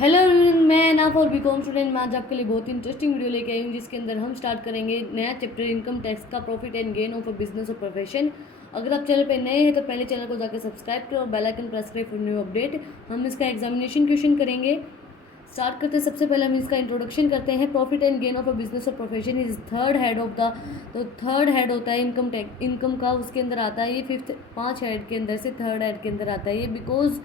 Hello everyone, मैं नाफ और बीकॉम स्टूडेंट। मैं आज आपके लिए बहुत ही इंटरेस्टिंग वीडियो लेके आई हूँ जिसके अंदर हम स्टार्ट करेंगे नया चैप्टर इनकम टैक्स का, profit and gain of a business और प्रोफेशन। अगर आप चैनल पे नए हैं तो पहले चैनल को जाकर सब्सक्राइब करो और बेल आइकन प्रेस करें फॉर न्यू अपडेट। हम इसका एग्जामिनेशन क्वेश्चन करेंगे। स्टार्ट करते हैं। सबसे पहले हम इसका इंट्रोडक्शन करते हैं। Profit and gain of a business और profession is third head of the, तो थर्ड हेड होता है इनकम टैक्स, इनकम का उसके अंदर आता है ये फिफ्थ, 5 हेड के अंदर से थर्ड हेड के अंदर आता है ये। Because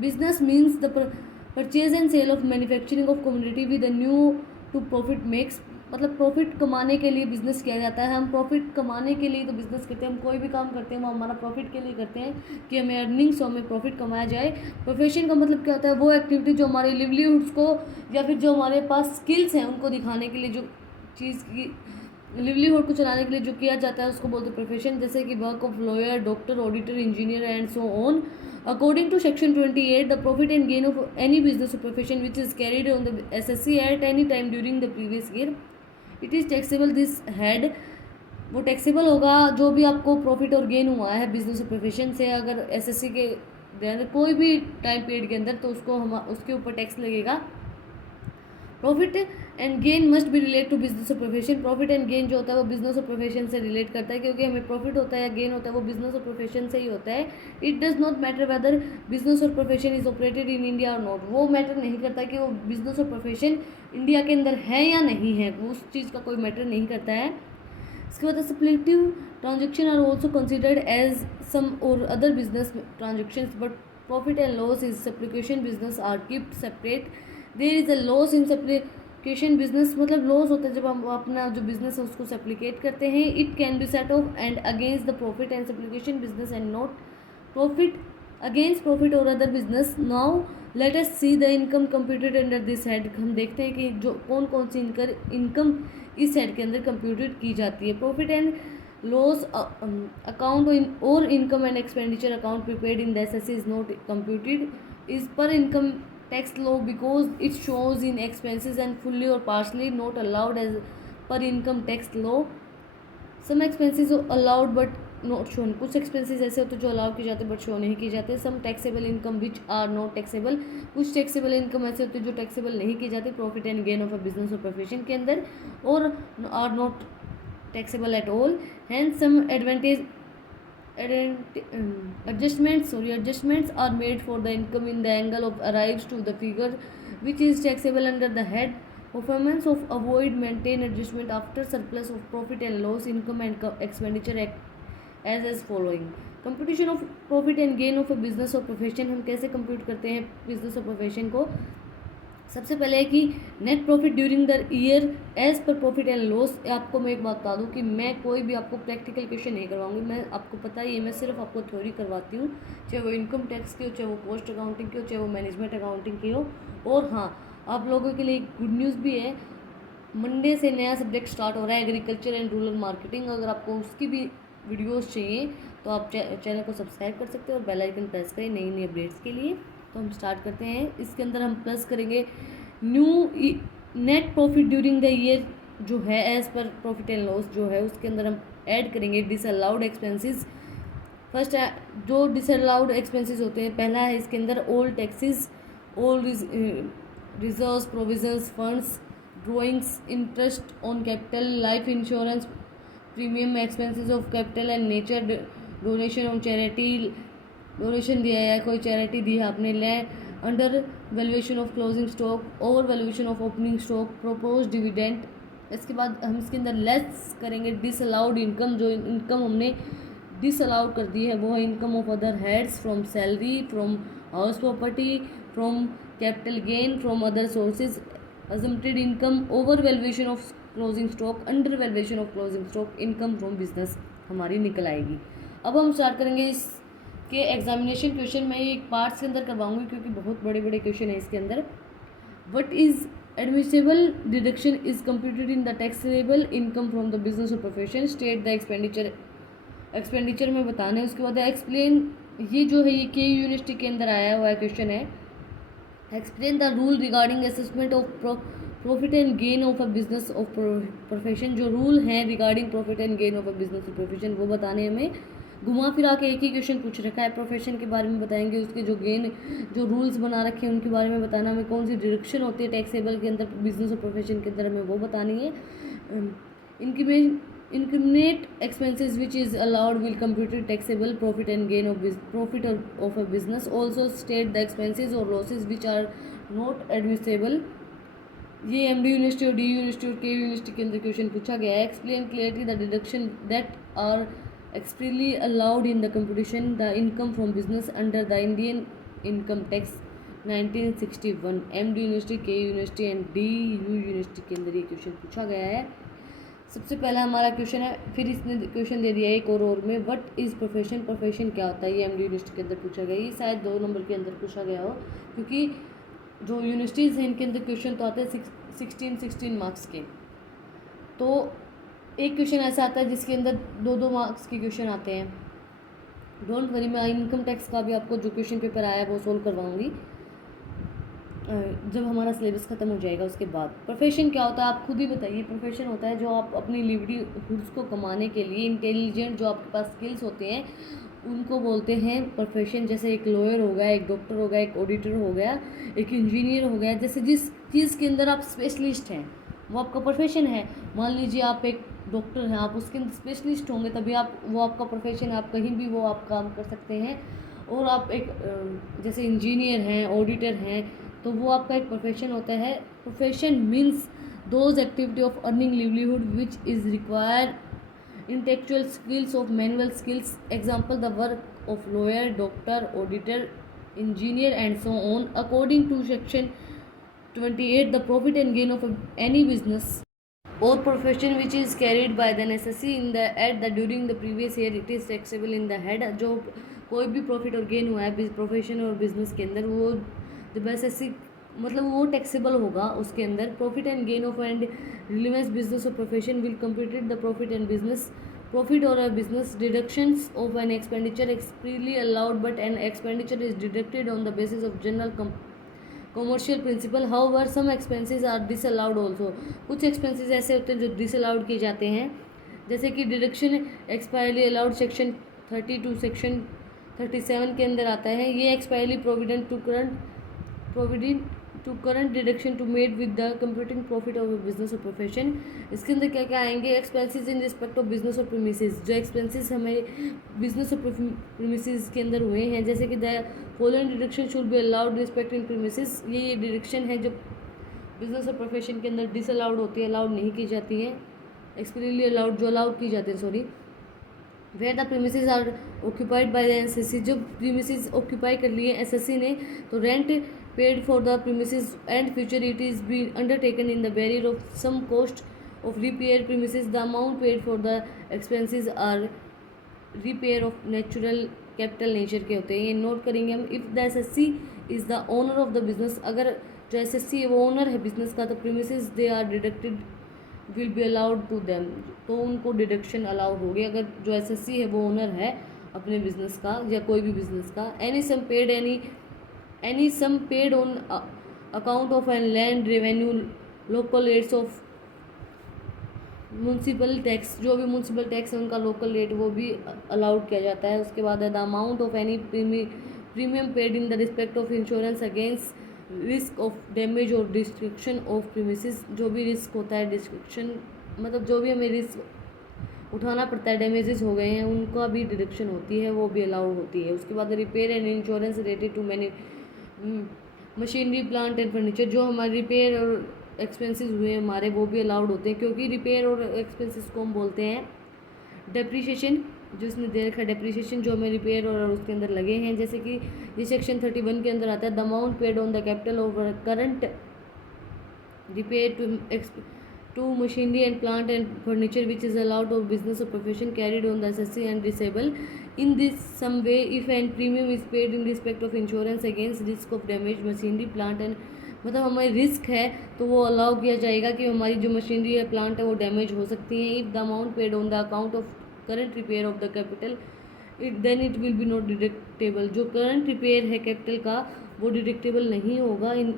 business means the purchase and sale of manufacturing of community with a new to profit makes, मतलब प्रॉफिट कमाने के लिए बिजनेस किया जाता है। हम प्रॉफिट कमाने के लिए तो बिजनेस करते हैं। हम कोई भी काम करते हैं वो हमारा प्रॉफिट के लिए करते हैं कि हमें अर्निंग्स हो, हमें प्रॉफिट कमाया जाए। प्रोफेशन का मतलब क्या होता है? वो एक्टिविटी जो हमारे लिवलीहुड्स को या फिर जो हमारे पास स्किल्स हैं उनको दिखाने के लिए, जो चीज़ की लिवलीहुड को चलाने के लिए जो किया जाता है उसको बोलते हैं प्रोफेशन। जैसे कि work of lawyer, doctor, auditor, engineer and so on. According to Section 28, the profit and gain of any business or profession which is carried on the SSC at any time during the previous year, it is taxable. This head वो taxable होगा जो भी आपको profit और gain हुआ है business और profession से, अगर एसएससी के अंदर कोई भी टाइम पीरियड के अंदर, तो उसको हम उसके ऊपर टैक्स लगेगा। Profit and gain must be relate to business और प्रोफेशन। प्रॉफिट एंड गेन जो होता है वो बिजनेस और प्रोफेशन से रिलेट करता है, क्योंकि हमें प्रॉफिट होता है या गेन होता है वो बिजनेस और प्रोफेशन से ही होता है। It does not matter whether business और profession is operated in India or not. वो मैटर नहीं करता कि वो बिजनेस और प्रोफेशन इंडिया के अंदर है या नहीं है, वो उस चीज़ का कोई मैटर नहीं करता है। इसके बाद speculative transaction are also considered as some or other business transaction, but profit and loss is speculation business are keeped separate. There is a loss in speculation business, मतलब लॉस होता है जब हम अपना जो बिजनेस है उसको सप्लिकेट करते हैं। It can be set off and against the profit and speculation business and not profit against profit or other business. Now let us see the income computed under this head. हम देखते हैं कि जो कौन कौन सी income इस head के अंदर कंप्यूटेड की जाती है। प्रॉफिट एंड लॉस अकाउंट और income and expenditure account prepared in the assessee is not computed is पर income tax law because it shows in expenses and fully or partially not allowed as per income tax law. Some expenses are allowed but not shown. कुछ expenses ऐसे होते हैं जो allow किए जाते हैं but show नहीं किए जाते। Some taxable income which are not taxable. कुछ taxable income ऐसे होते हैं जो taxable नहीं किए जाते profit and gain of a business और प्रोफेशन के अंदर, और are not taxable at all. Hence some adjustments are made for the income in the angle of arrives to the figure which is taxable under the head. Performance of avoid maintain adjustment after surplus of profit and loss income and expenditure as following. Computation of profit and gain of a business और profession हम कैसे compute करते हैं business और profession को? सबसे पहले है कि net profit during the year as per profit and loss. आपको मैं एक बात बता दूं कि मैं कोई भी आपको प्रैक्टिकल क्वेश्चन नहीं करवाऊंगी, मैं आपको पता ही है, मैं सिर्फ आपको थ्योरी करवाती हूँ, चाहे वो इनकम टैक्स की हो, चाहे वो कॉस्ट अकाउंटिंग की हो, चाहे वो मैनेजमेंट अकाउंटिंग की हो। और हाँ, आप लोगों के लिए गुड न्यूज़ भी है, मंडे से नया सब्जेक्ट स्टार्ट हो रहा है एग्रीकल्चर एंड रूरल मार्केटिंग। अगर आपको उसकी भी वीडियोज़ चाहिए तो आप चैनल को सब्सक्राइब कर सकते हो और बेल आइकन प्रेस करें नई नई अपडेट्स के लिए। तो हम स्टार्ट करते हैं। इसके अंदर हम प्लस करेंगे new net profit during the year जो है as per profit and loss जो है उसके अंदर हम ऐड करेंगे डिसअलाउड एक्सपेंसेस। फर्स्ट जो डिसअलाउड एक्सपेंसेस होते हैं, पहला है इसके अंदर all taxes, all reserves, provisions, funds, drawings, interest on capital, life insurance premium, expenses of capital and nature, donation on charity, donation दिया है, कोई चैरिटी दी है आपने, land under valuation of closing stock, over valuation of opening stock, propose dividend. इसके बाद हम इसके अंदर लेस करेंगे डिसअलाउड इनकम। जो इनकम हमने डिसअलाउड कर दी है वो है income of other heads, from salary, from house property, from capital gain, from other sources, exempted income, over valuation of closing stock, under valuation of closing stock, income from business हमारी निकल आएगी। अब हम स्टार्ट करेंगे इसके examination question. मैं एक parts के अंदर करवाऊंगी क्योंकि बहुत बड़े बड़े क्वेश्चन है इसके अंदर। What is admissible deduction is computed in the taxable income from the business और प्रोफेशन, स्टेट द एक्सपेंडिचर में बताना है। उसके बाद एक्सप्लेन, ये जो है ये के यूनिवर्सिटी के अंदर आया हुआ क्वेश्चन है। Explain the rule regarding assessment of profit and gain of a business of profession. जो रूल हैं regarding profit and gain of a business of profession वो बताने हमें। घुमा फिरा के एक ही क्वेश्चन पूछ रखा है। प्रोफेशन के बारे में बताएंगे, उसके जो गेन जो रूल्स बना रखे हैं उनके बारे में बताना, हमें कौन सी डिडक्शन होती है टैक्सेबल के अंदर, बिजनेस और प्रोफेशन के अंदर हमें वो बतानी है। Incriminate expenses which is allowed will computed taxable profit and gain of profit of a business. Also state the expenses or losses which are not admissible. ये एमडी यूनिवर्सिटी और डी यूनिवर्सिटी और K university के अंदर question पूछा गया है। Explain clearly the deduction that are expressly allowed in the computation the income from business under the Indian income tax 1961। MD university, K university and D U university के अंदर ये question पूछा गया है। सबसे पहला हमारा क्वेश्चन है, फिर इसने क्वेश्चन दे दिया एक और में, व्हाट इज़ प्रोफेशन, प्रोफेशन क्या होता है, ये एमडी यूनिवर्सिटी के अंदर पूछा गया। ये शायद 2 नंबर के अंदर पूछा गया हो, क्योंकि जो यूनिवर्सिटीज़ हैं इनके अंदर क्वेश्चन तो आते हैं 16 मार्क्स के। तो एक क्वेश्चन ऐसा आता है जिसके अंदर 2 मार्क्स के क्वेश्चन आते हैं। डोंट वरी, मैं इनकम टैक्स का भी आपको जो क्वेश्चन पेपर आया है वो सोल्व करवाऊंगी जब हमारा सिलेबस ख़त्म हो जाएगा उसके बाद। प्रोफेशन क्या होता है आप खुद ही बताइए। प्रोफेशन होता है जो आप अपनी लिवलीहुड्स को कमाने के लिए इंटेलिजेंट जो आपके पास स्किल्स होते हैं उनको बोलते हैं प्रोफेशन। जैसे एक लॉयर हो गया, एक डॉक्टर हो गया, एक ऑडिटर हो गया, एक इंजीनियर हो गया। जैसे जिस चीज़ के अंदर आप स्पेशलिस्ट हैं वो आपका प्रोफेशन है। मान लीजिए आप एक डॉक्टर हैं, आप उसके अंदर स्पेशलिस्ट होंगे तभी आप वो आपका प्रोफेशन है, आप कहीं भी वो आप काम कर सकते हैं। और आप एक जैसे इंजीनियर हैं, ऑडिटर हैं, तो वो आपका एक प्रोफेशन होता है। Profession means those activity of earning livelihood which is require intellectual skills of manual skills, example the work of lawyer, doctor, auditor, engineer and so on. According to section 28 the profit and gain of any business or profession which is carried by the necessary in the at the during the previous year it is taxable in the head। जो कोई भी profit और gain हुआ है profession और business के अंदर वो जब एसएससी मतलब वो टैक्सेबल होगा उसके अंदर। Profit and gain of and relevance business और profession will computed the profit and business profit or a business deductions of an expenditure expressly allowed but an expenditure is deducted on the basis of general commercial principle। however some expenses are disallowed also। कुछ expenses ऐसे होते हैं जो disallowed किए जाते हैं, जैसे कि deduction expressly allowed section 32 section 37 के अंदर आता है। ये expressly provident to current deduction to made with the computing profit of business और प्रोफेशन। इसके अंदर क्या क्या आएंगे, expenses in respect of business और प्रीमिसेस। जो एक्सपेंसेस हमें बिजनेस और प्रीमिसेस के अंदर हुए हैं, जैसे कि the following deduction should be allowed respect in premises. ये डिडक्शन है जो बिजनेस और प्रोफेशन के अंदर डिसअलाउड होती है, अलाउड नहीं की जाती है। एक्सप्रेसली अलाउड जो अलाउड की जाती है, sorry. Where the premises are occupied by the SSC. जो प्रीमिसेस ऑक्यूपाई कर लिए एसएससी ने, तो rent paid for the premises and future it is be undertaken in the barrier of some cost of repair premises। the amount paid for the expenses are repair of natural capital nature के होते हैं, ये note करेंगे हम। if the SSC is the owner of the business, अगर जो SSC है वो ओनर है बिजनेस का, तो premises they are deducted will be allowed to them, तो उनको डिडक्शन अलाउ होगी अगर जो SSC है वो ओनर है अपने बिजनेस का या कोई भी बिजनेस का। any sum paid on account of an land revenue local rates of municipal tax, जो भी म्यूनसिपल टैक्स है उनका लोकल रेट वो भी अलाउड किया जाता है। उसके बाद the amount of any premium paid in the respect of insurance against risk of damage और डिस्ट्रक्शन ऑफ प्रीमिसेस। जो भी रिस्क होता है, डिस्ट्रक्शन मतलब जो भी हमें रिस्क उठाना पड़ता है, डैमेजेस हो गए हैं, उनका भी डिडक्शन होती है, वो भी अलाउड होती है। उसके बाद repair and insurance related to many machinery plant and furniture, जो हमारे रिपेयर और एक्सपेंसेस हुए हैं हमारे वो भी अलाउड होते हैं, क्योंकि रिपेयर और एक्सपेंसेस को हम बोलते हैं डेप्रीशिएशन। जो इसने दे रखा है डेप्रीशिएशन, जो हमें रिपेयर और उसके अंदर लगे हैं, जैसे कि ये सेक्शन 31 के अंदर आता है। The amount paid on the capital of current repair to machinery and plant and furniture which is allowed of business और profession carried on the assessee and disable in this some way if an premium is paid in respect of insurance against risk of damage machinery plant and मतलब हमारी risk है तो वो allow किया जाएगा कि हमारी जो मशीनरी है प्लांट है वो डैमेज हो सकती है। If the amount paid on the account of current repair of the capital then it will be not deductible. जो करंट रिपेयर है कैपिटल का वो डिडक्टेबल नहीं होगा, इन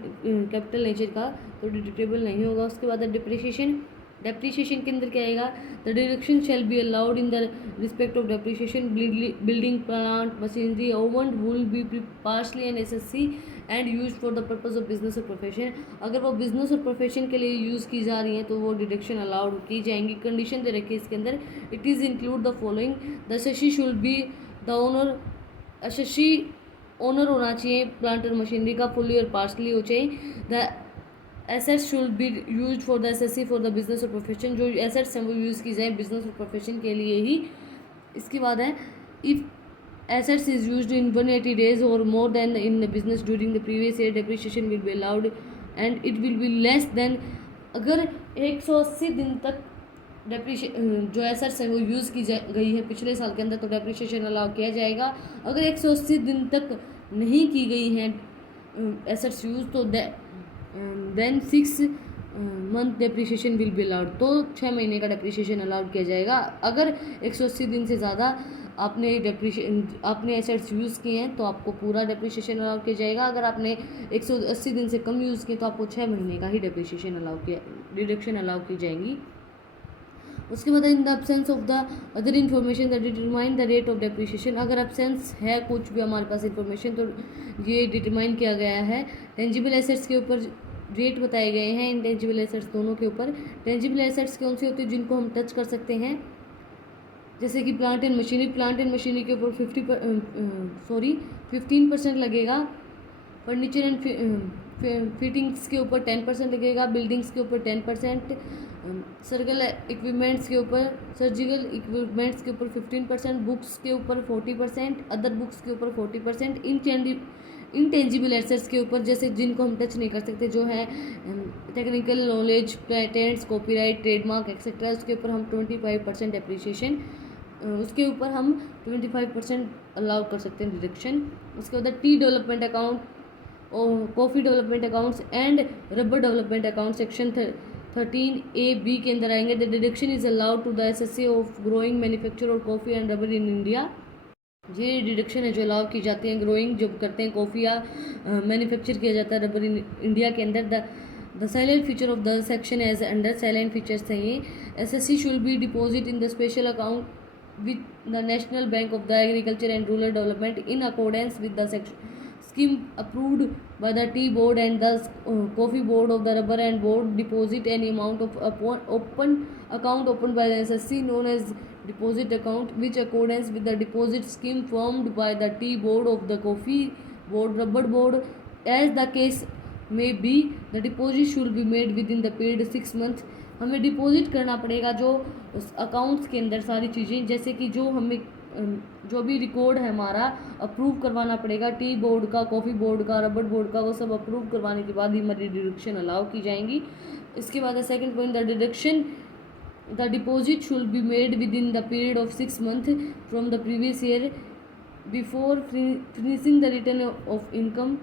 कैपिटल नेचर का तो डिडक्टेबल नहीं होगा। उसके बाद डिप्रिसिएशन डेप्रिसिएशन के अंदर क्या आएगा, the deduction shall be allowed in the respect of depreciation building plant machinery owned will be partially an assessee and use for the purpose of business और प्रोफेशन। अगर वो बिजनेस और प्रोफेशन के लिए यूज़ की जा रही हैं तो वो डिडक्शन अलाउड की जाएंगी। कंडीशन दे रखी है इसके अंदर, it is include the following, the assessee should be the owner, SSC owner होना चाहिए प्लांट और मशीनरी का, फुली और पार्शली हो चाहिए। The assets should be use for the assessee for the business और प्रोफेशन, जो एसेट्स हैं वो यूज़ की जाए बिजनेस और प्रोफेशन के लिए ही। इसके बाद है, if assets is used in 180 days or more than in the business during the previous year, depreciation will be allowed and it will be less than, अगर 180 दिन तक डेप्रिशिएशन जो एसेट्स है वो यूज़ की गई है पिछले साल के अंदर तो डेप्रिशिएशन अलाउ किया जाएगा। अगर 180 दिन तक नहीं की गई हैं एसेट्स यूज़ तो then 6 month depreciation will be allowed, तो 6 महीने का डेप्रिशिएशन अलाउड किया जाएगा। अगर 180 दिन से ज़्यादा आपने एसेट्स यूज़ किए हैं तो आपको पूरा डेप्रिशिएशन अलाउ किया जाएगा। अगर आपने 180 दिन से कम यूज़ किए तो आपको 6 महीने का ही डेप्रिशिएशन डिडक्शन अलाउ की जाएंगी। उसके बाद in the absence of the other information that determine the rate of depreciation, अगर एब्सेंस है कुछ भी हमारे पास इन्फॉर्मेशन तो ये डिटरमाइन किया गया है। टेंजिबल एसेट्स के ऊपर रेट बताए गए हैं, इंटेंजिबल एसेट्स दोनों के ऊपर। टेंजिबल एसेट्स कौन सी होती है, जिनको हम टच कर सकते हैं, जैसे कि प्लांट एंड मशीनरी के ऊपर 15% लगेगा, फर्नीचर एंड फिटिंग्स के ऊपर 10% लगेगा, बिल्डिंग्स के ऊपर 10%, सर्जिकल इक्विपमेंट्स के ऊपर 15%, बुक्स के ऊपर 40%, अदर बुक्स के ऊपर 40%, इंटेंजिबल एसेट्स के ऊपर जैसे जिनको हम टच नहीं कर सकते जो है technical knowledge, patents, copyright, trademark etcetera, उसके ऊपर हम 25% डेप्रिसिएशन, उसके ऊपर हम 25% अलाउ कर सकते हैं डिडक्शन। उसके बाद tea development account or coffee development accounts and rubber development account section 13A(b) के अंदर आएंगे। The deduction is allowed to the assessee of growing manufacture or coffee and rubber in India. ये deduction है जो allow की जाती हैं, growing जब करते हैं कॉफ़ी या मैन्युफैक्चर किया जाता है रबर इन इंडिया के अंदर। The silent feature of the section as under, silent features हैं ये। SSC should be deposit in the special account with the National Bank of the Agriculture and Rural Development in accordance with the scheme approved by the Tea Board and the Coffee Board of the Rubber and Board. Deposit any amount of open account opened by the SSC known as deposit account, which accordance with the deposit scheme formed by the Tea Board of the Coffee Board, Rubber Board, as the case may be, the deposit should be made within the period 6 months. हमें deposit करना पड़ेगा जो उस accounts के अंदर सारी चीज़ें, जैसे कि जो हमें जो भी रिकॉर्ड है हमारा अप्रूव करवाना पड़ेगा, टी बोर्ड का, कॉफ़ी बोर्ड का, रबर बोर्ड का, वो सब अप्रूव करवाने के बाद ही हमारी डिडक्शन अलाउ की जाएंगी। इसके बाद second point, the deduction the deposit should be made with in the period of 6 month from the previous year before finishing the return of income.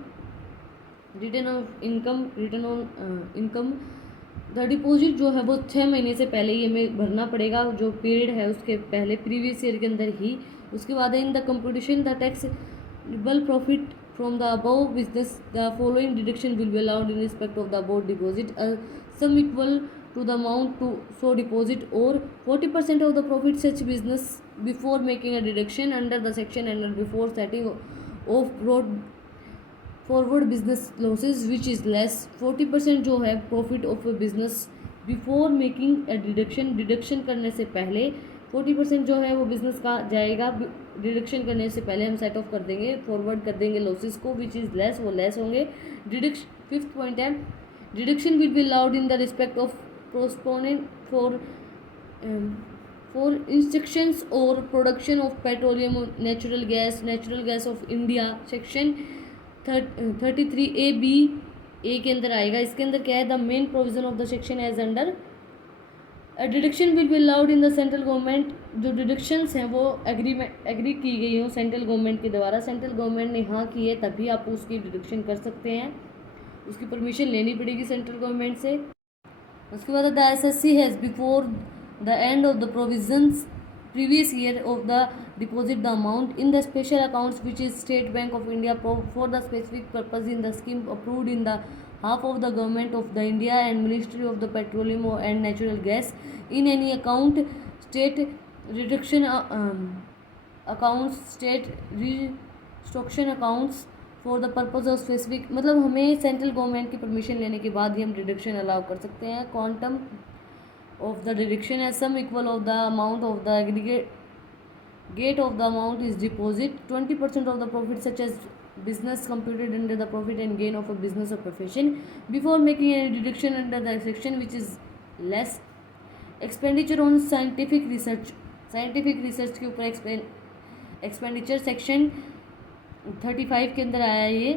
The deposit जो है वो 6 महीने से पहले ही हमें भरना पड़ेगा, जो पीरियड है उसके पहले प्रीवियस ईयर के अंदर ही। उसके बाद in the competition the taxable profit from the above business the following deduction will be allowed in respect of the above deposit, sum equal to the amount to so deposit or 40% of the profit such business before making a deduction under the section and before setting off brought forward business losses which is less 40% जो है profit of a business before making a deduction करने से पहले 40% जो है वो business का जाएगा, डिडक्शन करने से पहले हम सेट ऑफ कर देंगे, फॉरवर्ड कर देंगे लॉसेस को, विच इज़ लेस, वो लेस होंगे। डिडक्शन 5th पॉइंट है, deduction will be allowed in the respect of postponing for instructions or production of petroleum or natural gas of India section 33A(b) A के अंदर आएगा। इसके अंदर क्या है, the main provision of the section as under deduction will be allowed in the central government. जो deductions हैं वो एग्री की गई हो सेंट्रल गवर्नमेंट के द्वारा, सेंट्रल गवर्नमेंट ने हाँ की है तभी आप उसकी डिडक्शन कर सकते हैं, उसकी परमिशन लेनी पड़ेगी सेंट्रल गवर्नमेंट से। उसके बाद the assessee has before the end of the provisions previous year of the deposit the amount in the special accounts which is State Bank of India for the specific purpose in the scheme approved in the half of the government of the India and Ministry of the Petroleum and Natural Gas in any account state reduction accounts state restructuration accounts for the purpose of specific, मतलब हमें central government की permission लेने के बाद ही हम deduction allow कर सकते हैं. क्वांटम ऑफ द डिडक्शन है sum equal of the amount of the aggregate of the amount is deposit 20% of the profit such as business computed under the profit and gain of a business or profession before making any deduction under the section which is less. expenditure on scientific research के ऊपर expenditure section 35 के अंदर आया ये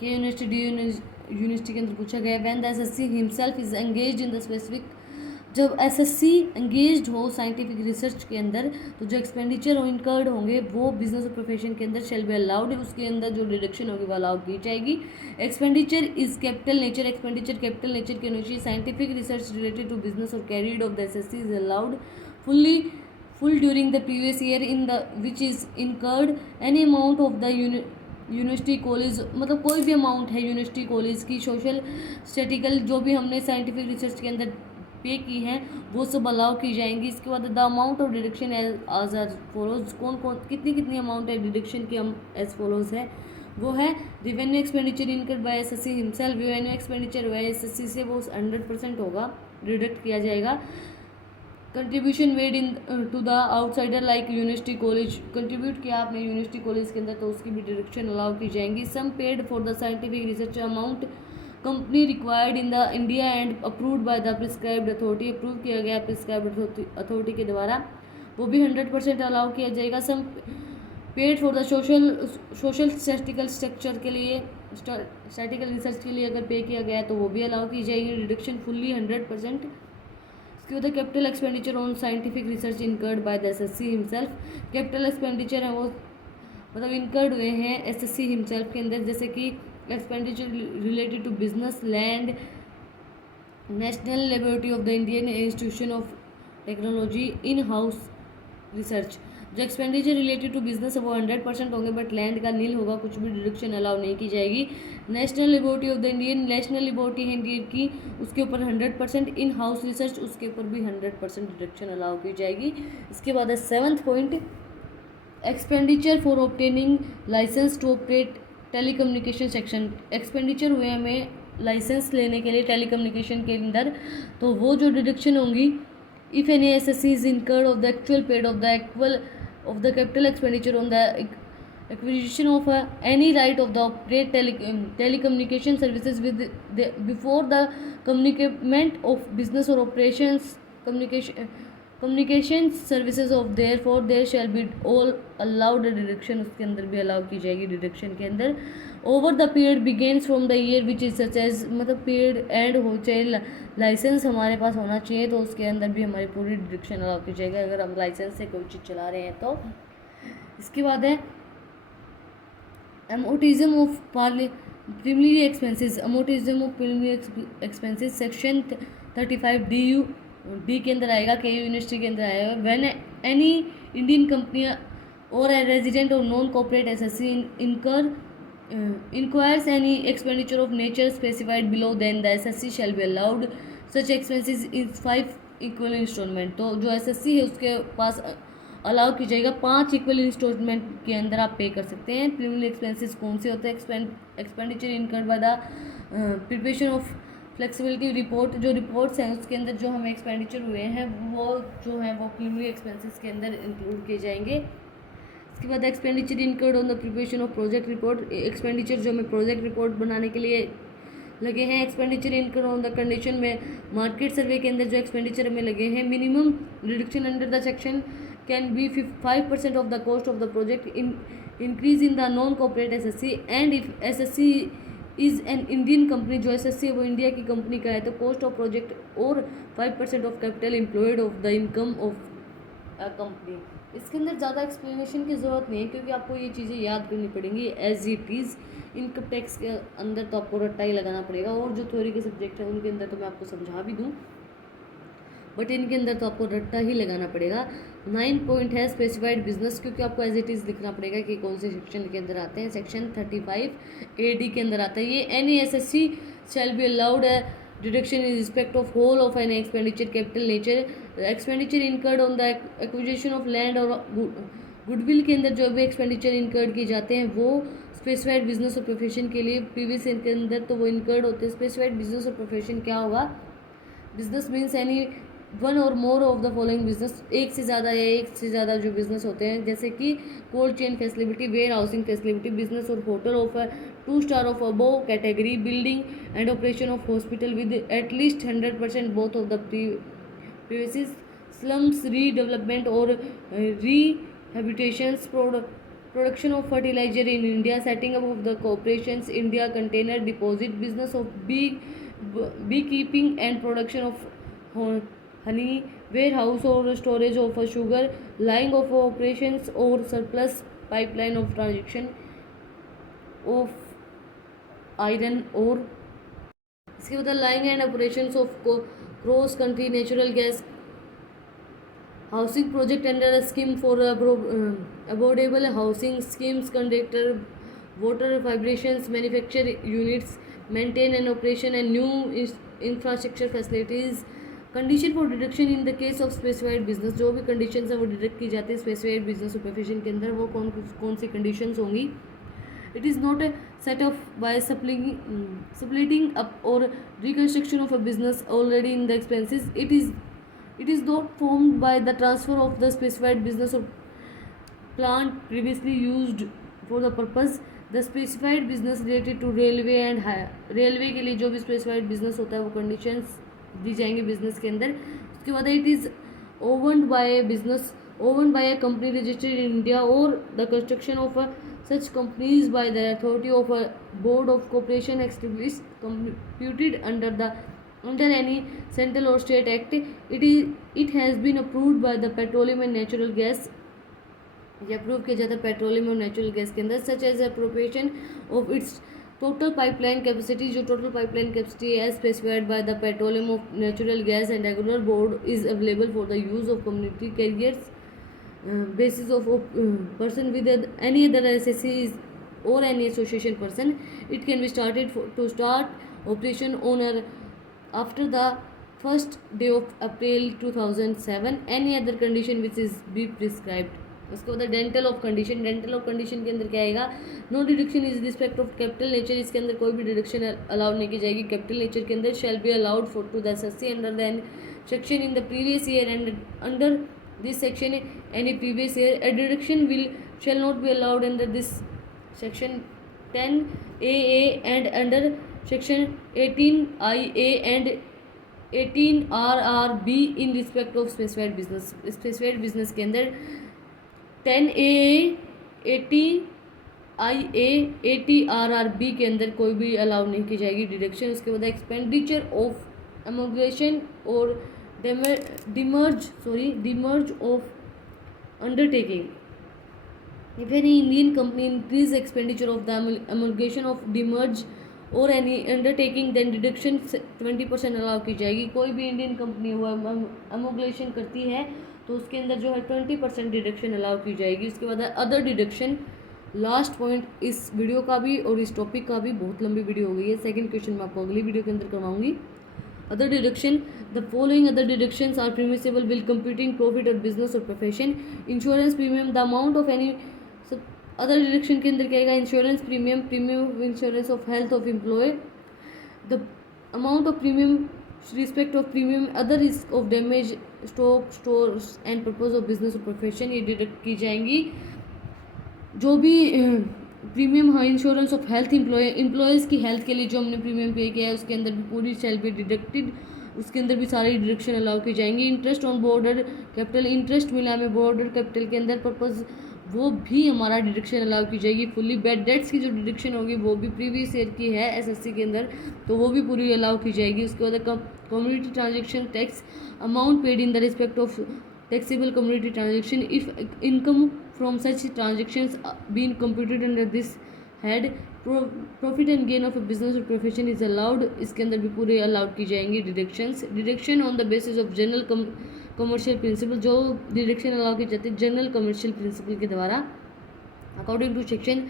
के university के अंदर पूछा गया. When the assessee himself is engaged in the specific, जब एसएससी एंगेज्ड हो साइंटिफिक रिसर्च के अंदर तो जो एक्सपेंडिचर इनकर्ड होंगे वो बिजनेस और प्रोफेशन के अंदर शेल बी अलाउड, उसके अंदर जो डिडक्शन होगी वो अलाउ की जाएगी. Expenditure is capital nature, expenditure capital nature के अनुसार scientific research related to business or carried of the assessee is allowed full during the previous year in the which is incurred any amount of the university college, मतलब कोई भी amount है university college की social statistical जो भी हमने scientific research के अंदर पे की हैं वो सब अलाउ की जाएंगी. इसके बाद the amount of deduction as follows, कौन कितनी अमाउंट है डिडक्शन की हम एज फॉलोज है वो है revenue expenditure incurred by SSC himself. Revenue expenditure by SSC से वो 100% होगा, डिडक्ट किया जाएगा. Contribution made into the outsider like university college, contribute किया आपने यूनिवर्सिटी कॉलेज के अंदर तो उसकी भी डिडक्शन अलाउ की जाएंगी. Sum paid for the scientific research amount company required in the India and approved by the prescribed authority, approve किया गया प्रिस्क्राइब्ड अथॉरिटी के द्वारा, वो भी 100% अलाउ किया जाएगा. Sum paid for the social statical structure के लिए स्टैटिकल रिसर्च के लिए अगर पे किया गया तो वो भी अलाउ की जाएगी. Deduction fully 100%. The capital expenditure on scientific research incurred by the SSC himself, capital expenditure है वो मतलब इनकर्ड हुए हैं एसएससी हिमसेल्फ के अंदर, जैसे कि expenditure related to business, land, national laboratory of the Indian institution of technology, in house research. जो एक्सपेंडिचर रिलेटेड टू बिजनेस है वो 100% होंगे बट लैंड का नील होगा, कुछ भी डिडक्शन अलाउ नहीं की जाएगी. National laboratory of the Indian, national laboratory है इंडिया की, उसके ऊपर 100%. इन हाउस रिसर्च उसके ऊपर भी 100% डिडक्शन अलाउ की जाएगी. इसके बाद है 7th point, expenditure for obtaining license to operate telecommunication section. Expenditure हुए हमें लाइसेंस लेने के लिए टेलीकम्युनिकेशन के अंदर, तो वो जो डिडक्शन होंगी if any SSC is incurred of the actual paid of the capital expenditure on the acquisition of any right of the operate telecommunication services with before the commencement of business or operations communication services of therefore there shall be all allowed deduction, उसके अंदर भी allow की जाएगी deduction के अंदर. Over the period begins from the year which is such as, मतलब period end हो चाहे लाइसेंस हमारे पास होना चाहिए तो उसके अंदर भी हमारी पूरी डिडक्शन अलाउ की जाएगी अगर हम लाइसेंस से कोई चीज़ चला रहे हैं तो. इसके बाद है amortisation of preliminary expenses, amortisation of preliminary expenses section 35 D के अंदर आएगा, के यूनिवर्सिटी के अंदर आएगा. व्हेन एनी इंडियन कंपनी और ए रेजिडेंट और non corporate SSC inquires any expenditure of nature specified below, then the SSC shall be allowed such expenses in 5 equal installment. तो जो SSC है उसके पास अलाउ की जाएगा 5 इक्वल इंस्टॉलमेंट के अंदर आप पे कर सकते हैं. प्रीलिमिनरी एक्सपेंसेस कौन से होते हैं? Expenditure incurred by the preparation of flexibility report, जो रिपोर्ट्स हैं उसके अंदर जो हमें एक्सपेंडिचर हुए हैं वो जो हैं वो प्रीलिमिनरी एक्सपेंसेस के अंदर इंक्लूड किए जाएंगे. इसके बाद expenditure incurred on the preparation of project report, expenditure जो हमें प्रोजेक्ट रिपोर्ट बनाने के लिए लगे हैं. Expenditure incurred on the condition में मार्केट सर्वे के अंदर जो एक्सपेंडिचर हमें लगे हैं. Minimum reduction under the section can be 5% of the cost of the project increase in the non corporate SSC and if SSC is an Indian company, जो SSC है वो इंडिया की कंपनी का है तो कॉस्ट ऑफ प्रोजेक्ट और 5% of capital employed of the income of a company. इसके अंदर ज़्यादा एक्सप्लेनेशन की ज़रूरत नहीं है क्योंकि आपको ये चीज़ें याद करनी पड़ेंगी as it is. Income tax के अंदर तो आपको रट्टा ही लगाना पड़ेगा और जो थ्योरी के सब्जेक्ट हैं उनके अंदर तो मैं आपको समझा भी दूँ बट इनके अंदर तो आपको रट्टा ही लगाना पड़ेगा. 9 पॉइंट है स्पेसिफाइड बिजनेस, क्योंकि आपको एज इट इज़ लिखना पड़ेगा कि कौन से सेक्शन के अंदर आते हैं। सेक्शन 35 AD के अंदर आता है ये। Any SSC shall be allowed है deduction in respect of whole of an expenditure capital nature expenditure incurred on the acquisition of land or goodwill के अंदर जो भी एक्सपेंडिचर इनकर्ड किए जाते हैं वो स्पेसिफाइड बिजनेस और प्रोफेशन के लिए प्रीवियस ईयर के अंदर तो वो इनकर्ड होते हैं। स्पेसिफाइड बिजनेस और प्रोफेशन क्या होगा? बिजनेस मीन्स एनी वन और more of the following business, एक से ज़्यादा या एक से ज़्यादा जो बिजनेस होते हैं, जैसे कि cold chain facility, warehousing facility, business or hotel of 2 star of above category, building and operation of hospital with at least 100% both of the previous, slums redevelopment or rehabilitations, production of fertilizer in India, setting up of the corporations India container deposit business of beekeeping and production of honey, warehouse or storage of sugar, line of operations or surplus pipeline of transaction of iron ore। इसके बाद line and operations of cross country natural gas housing project under a scheme for affordable housing schemes, conductor water vibrations, manufacture units, maintain and operation and new infrastructure facilities। Condition for deduction in the case of specified business, जो भी conditions है वो deduct की जाती है specified business और profession के अंदर, वो कौन सी कंडीशंस होंगी? It is not a set off by splitting up or reconstruction of a business already in the expenses. It is not formed by the transfer of the specified business or plant previously used for the purpose। The specified business related to railway and railway के लिए जो भी specified business होता है वो conditions दी जाएंगी business के अंदर। उसके बाद it is owned by a business owned by a company registered in India or the construction of such companies by the authority of a board of corporation established computed under any central or state act। It has been approved by the petroleum and natural gas, ये approve किया जाता है petroleum और natural gas के अंदर। Such as appropriation of its total pipeline capacity, जो total pipeline capacity है specified by the petroleum of natural gas and regular board is available for the use of community carriers basis of person with any other SSCs or any association person। It can be started to start operation on or after the first day of April 2007 any other condition which is be prescribed। उसके बाद dental of condition, dental of condition के अंदर क्या आएगा? No deduction is respect of capital nature, इसके अंदर कोई भी डिडक्शन अलाउड नहीं की जाएगी कैपिटल नेचर के अंदर। Shall be allowed for to the SSC under the section in the previous year and under this section any previous year। A deduction shall not be allowed under this section 10AA and under section 18IA and 18RRB in respect of specified business। specified business के अंदर 10AA 18IA 18RRB के अंदर कोई भी allow नहीं की जाएगी deduction. उसके बाद एक्सपेंडिचर ऑफ एमोग्रेशन और demerge of undertaking। If any Indian company increase expenditure of the amalgamation of demerge or any undertaking then deduction 20% allow की जाएगी। कोई भी इंडियन कंपनी हुआ अमोगलेशन करती है तो उसके अंदर जो है 20% डिडक्शन अलाउ की जाएगी। उसके बाद अदर डिडक्शन, लास्ट पॉइंट इस वीडियो का भी और इस टॉपिक का भी, बहुत लंबी वीडियो हो गई है। सेकंड क्वेश्चन मैं आपको अगली वीडियो के अंदर करवाऊंगी। Other deduction, the following other deductions are permissible while computing profit or business or profession। Insurance premium, the amount of any other deduction के अंदर क्या आएगा? Insurance premium, premium of insurance of health of employee, the amount of premium respect of premium, other risk of damage stock stores and purpose of business or profession, ये deduct की जाएंगी। जो भी premium हाँ इंश्योरेंस ऑफ हेल्थ एम्प्लॉयज़ की health के लिए जो हमने प्रीमियम पे किया है उसके अंदर भी पूरी शैल बी डिडक्टेड, उसके अंदर भी सारी डिडक्शन अलाउ की जाएंगी। Interest on border capital, interest मिला हमें बॉर्डर कैपिटल के अंदर पर्पज़, वो भी हमारा डिडक्शन अलाउ की जाएगी फुल्ली। बैड डेट्स की जो डिडक्शन होगी वो भी प्रीवियस ईयर की है SSC के अंदर तो वो भी पूरी अलाउ की जाएगी। उसके बाद community transaction tax, amount paid in the respect of taxable community transaction if income from such transactions being computed under this head। profit and gain of a business or profession is allowed, इसके अंदर भी पूरे allowed की जाएंगी deductions. Deduction on the basis of general commercial principle, जो deduction allow की जाती है जनरल कमर्शियल प्रिंसिपल के द्वारा। अकॉर्डिंग टू सेक्शन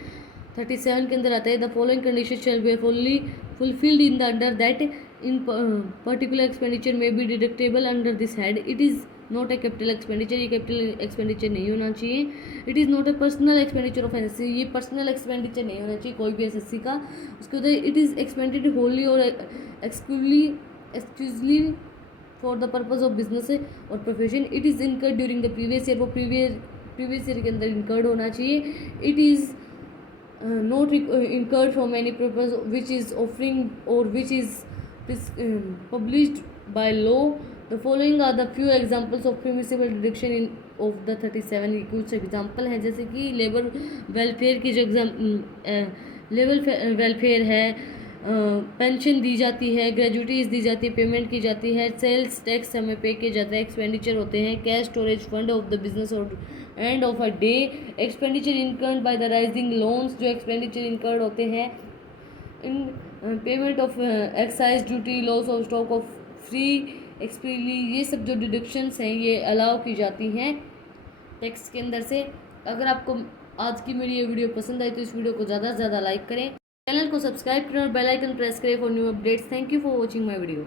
37 के अंदर आता है the following condition shall be fully fulfilled in the under that in particular expenditure में be deductible under this head. It is not a capital expenditure, ये capital expenditure नहीं होना चाहिए। It is not a personal expenditure of assessee, ये personal expenditure नहीं होना चाहिए कोई भी एसएससी का। उसके बाद it is expended wholly or exclusively for the purpose of business और profession. It is incurred during the previous year, वो प्रीवियस ईयर के अंदर इनकर्ड होना चाहिए। It is not incurred from any purpose which is offering or which is published by law. The following are the few examples of permissible deduction in of the 37। ये कुछ example हैं, जैसे कि labour welfare की जो labour welfare है, pension दी जाती है, ग्रेजुइटीज़ दी जाती है, पेमेंट की जाती है, सेल्स टैक्स हमें पे किया जाता है, एक्सपेंडिचर होते हैं, cash storage fund of the business or end of a day, expenditure incurred by the rising loans, जो एक्सपेंडिचर इनकर्ड होते हैं, in payment of excise duty, loss of stock of free एक्सपीली, ये सब जो डिडक्शंस हैं ये अलाउ की जाती हैं टैक्स के अंदर से। अगर आपको आज की मेरी ये वीडियो पसंद आई तो इस वीडियो को ज़्यादा से ज़्यादा लाइक करें, चैनल को सब्सक्राइब करें और बेल आइकन प्रेस करें for new updates. Thank you for watching my video.